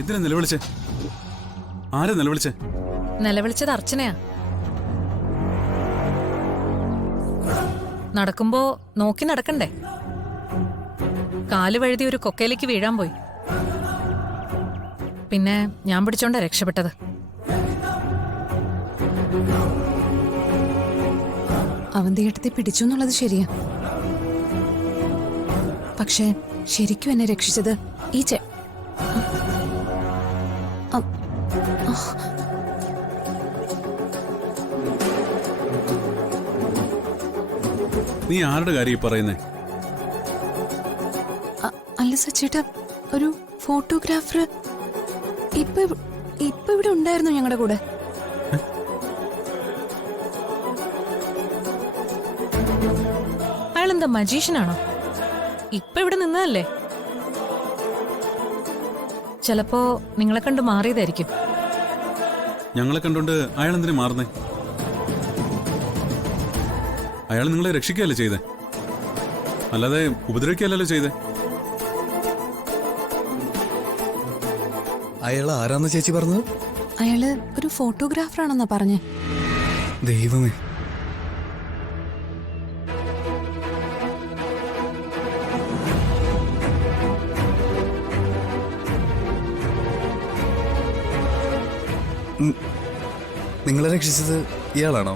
എന്തിനാ നിലവിളിച്ചേ? ആരാ നിലവിളിച്ചേ? നിലവിളിച്ചത് അർച്ചനയാ. നടക്കുമ്പോ നോക്കി നടക്കണ്ടേ? കാല് വഴുതി ഒരു കൊക്കയിലേക്ക് വീഴാൻ പോയി. പിന്നെ ഞാൻ പിടിച്ചോണ്ടാ രക്ഷപ്പെട്ടത്. അവന്തിയേട്ടത്തെ പിടിച്ചു എന്നുള്ളത് ശരിയാ. പക്ഷേ ശരിക്കും എന്നെ രക്ഷിച്ചത് ഈ നീ ആരുടെ കാര്യം പറയുന്നേ? അല്ല സച്ചേട്ടാ, ഒരു ഫോട്ടോഗ്രാഫർ ഇപ്പൊ ഇവിടെ ഉണ്ടായിരുന്നു ഞങ്ങളുടെ കൂടെ. അയാളെന്താ മജീഷ്യനാണോ? ഇപ്പൊ ഇവിടെ നിന്നതല്ലേ? ചിലപ്പോ നിങ്ങളെ കണ്ട് മാറിയതായിരിക്കും. ഞങ്ങളെ കണ്ടോണ്ട് അയാൾ എന്തിനു മാറുന്നേ? അയാൾ നിങ്ങളെ രക്ഷിക്കുകയല്ലേ ചെയ്തേ, അല്ലാതെ ഉപദ്രവിക്കുകയല്ലല്ലോ ചെയ്തേ. അയാൾ ആരാന്ന് ചേച്ചി പറഞ്ഞത്? അയാള് ഒരു ഫോട്ടോഗ്രാഫർ ആണെന്നാ പറഞ്ഞേ. ദൈവമേ, നിങ്ങളെ രക്ഷിച്ചത് ഇയാളാണോ?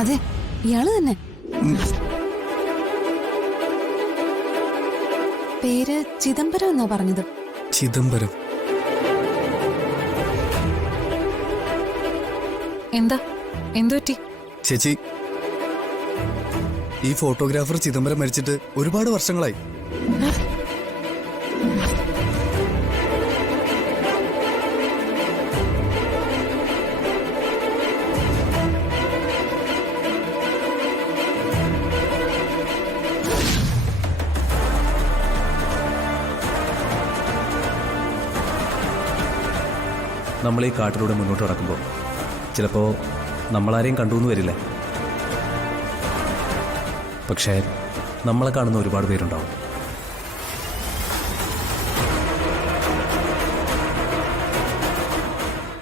അതെ, ഇയാള് തന്നെ. പേര് ചിദംബരം എന്നാ പറഞ്ഞത്. ചിദംബരം? എന്താ എന്തുപറ്റി? ചേച്ചി, ഈ ഫോട്ടോഗ്രാഫർ ചിദംബരം മരിച്ചിട്ട് ഒരുപാട് വർഷങ്ങളായി. നമ്മൾ ഈ കാട്ടിലൂടെ മുന്നോട്ട് നടക്കുമ്പോൾ ചിലപ്പോൾ നമ്മളാരെയും കണ്ടുവെന്ന് വരില്ല. പക്ഷേ നമ്മളെ കാണുന്ന ഒരുപാട് പേരുണ്ടാവും.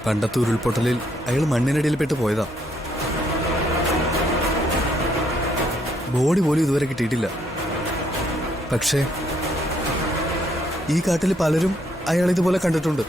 പണ്ടത്തെ ഉരുൾപൊട്ടലിൽ അയാൾ മണ്ണിനടിയിൽ പെട്ട് പോയതാ. ബോഡി പോലും ഇതുവരെ കിട്ടിയിട്ടില്ല. പക്ഷേ ഈ കാട്ടിൽ പലരും അയാൾ ഇതുപോലെ കണ്ടിട്ടുണ്ട്.